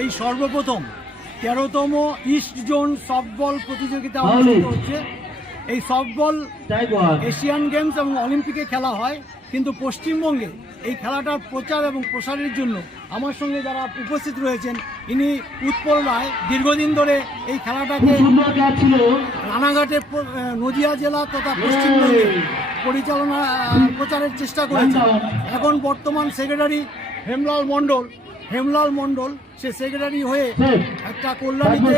এই সর্বপ্রথম তেরোতম ইস্ট জোন সফটবল প্রতিযোগিতা অনুষ্ঠিত হচ্ছে। এই সফটবল এশিয়ান গেমস এবং অলিম্পিকে খেলা হয় কিন্তু পশ্চিমবঙ্গে এই খেলাটার প্রচার এবং প্রসারের জন্য আমার সঙ্গে যারা উপস্থিত রয়েছেন ইনি উৎপল রায়। দীর্ঘদিন ধরে এই খেলাটাকে রানাঘাটে নদিয়া জেলা তথা পশ্চিমবঙ্গে পরিচালনা প্রচারের চেষ্টা করেছেন। এখন বর্তমান সেক্রেটারি হেমলাল মণ্ডল। হেমলাল মণ্ডল সে সেক্রেটারি হয়ে একটা কল্যাণীতে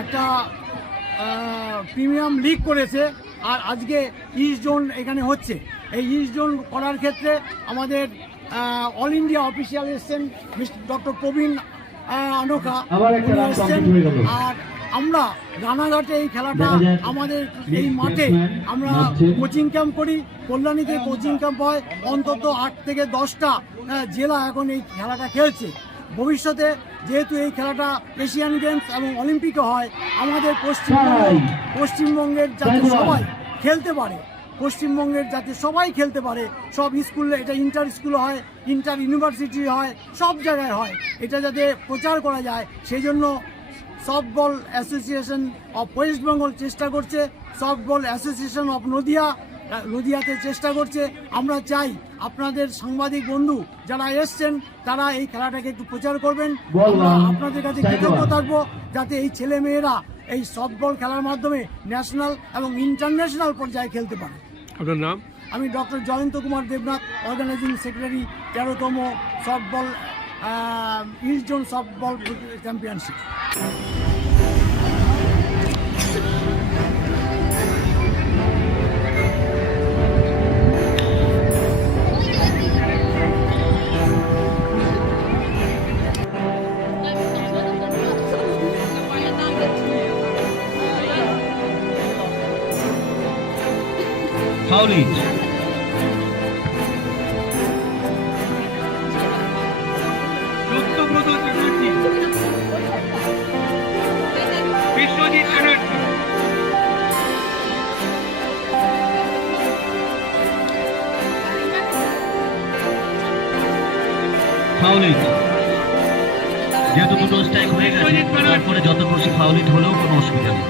একটা প্রিমিয়াম লিগ করেছে আর আজকে ইস্ট জোন এখানে হচ্ছে। এই ইস্ট জোন করার ক্ষেত্রে আমাদের অল ইন্ডিয়া অফিসিয়াল এসছেন ডক্টর প্রবীণ আনোকা উনি এসছেন। আর আমরা রানাঘাটে এই খেলাটা আমাদের এই মাঠে আমরা কোচিং ক্যাম্প করি। কল্যাণীতে কোচিং ক্যাম্প হয়। অন্তত আট থেকে দশটা জেলা এখন এই খেলাটা খেলছে। ভবিষ্যতে যেহেতু এই খেলাটা এশিয়ান গেমস এবং অলিম্পিকে হয় আমাদের পশ্চিমবঙ্গ পশ্চিমবঙ্গের যাতে সবাই খেলতে পারে পশ্চিমবঙ্গের যাতে সবাই খেলতে পারে সব স্কুলে এটা ইন্টার স্কুলে হয় ইন্টার ইউনিভার্সিটি হয় সব জায়গায় হয়। এটা যাতে প্রচার করা যায় সেই জন্য softball association of West Bengal চেষ্টা করছে সফটবল অ্যাসোসিয়েশন অফ নদিয়া নদিয়াতে চেষ্টা করছে। আমরা চাই আপনাদের সাংবাদিক বন্ধু যারা এসছেন তারা এই খেলাটাকে একটু প্রচার করবেন। আমরা আপনাদের কাছে কৃতজ্ঞ থাকব যাতে এই ছেলে মেয়েরা এই সফটবল খেলার মাধ্যমে ন্যাশনাল এবং ইন্টারন্যাশনাল পর্যায়ে খেলতে পারে। আপনার নাম? আমি doctor Jayanta Kumar Debnath organising secretary তেরোতম softball east zone softball championship Chatterjee Biswajit Chatterjee it. যেহেতু দুটো স্ট্রাইক হয়ে গেছে তারপরে যত খুশি ফাউল ইট হলেও কোনো অসুবিধা নেই।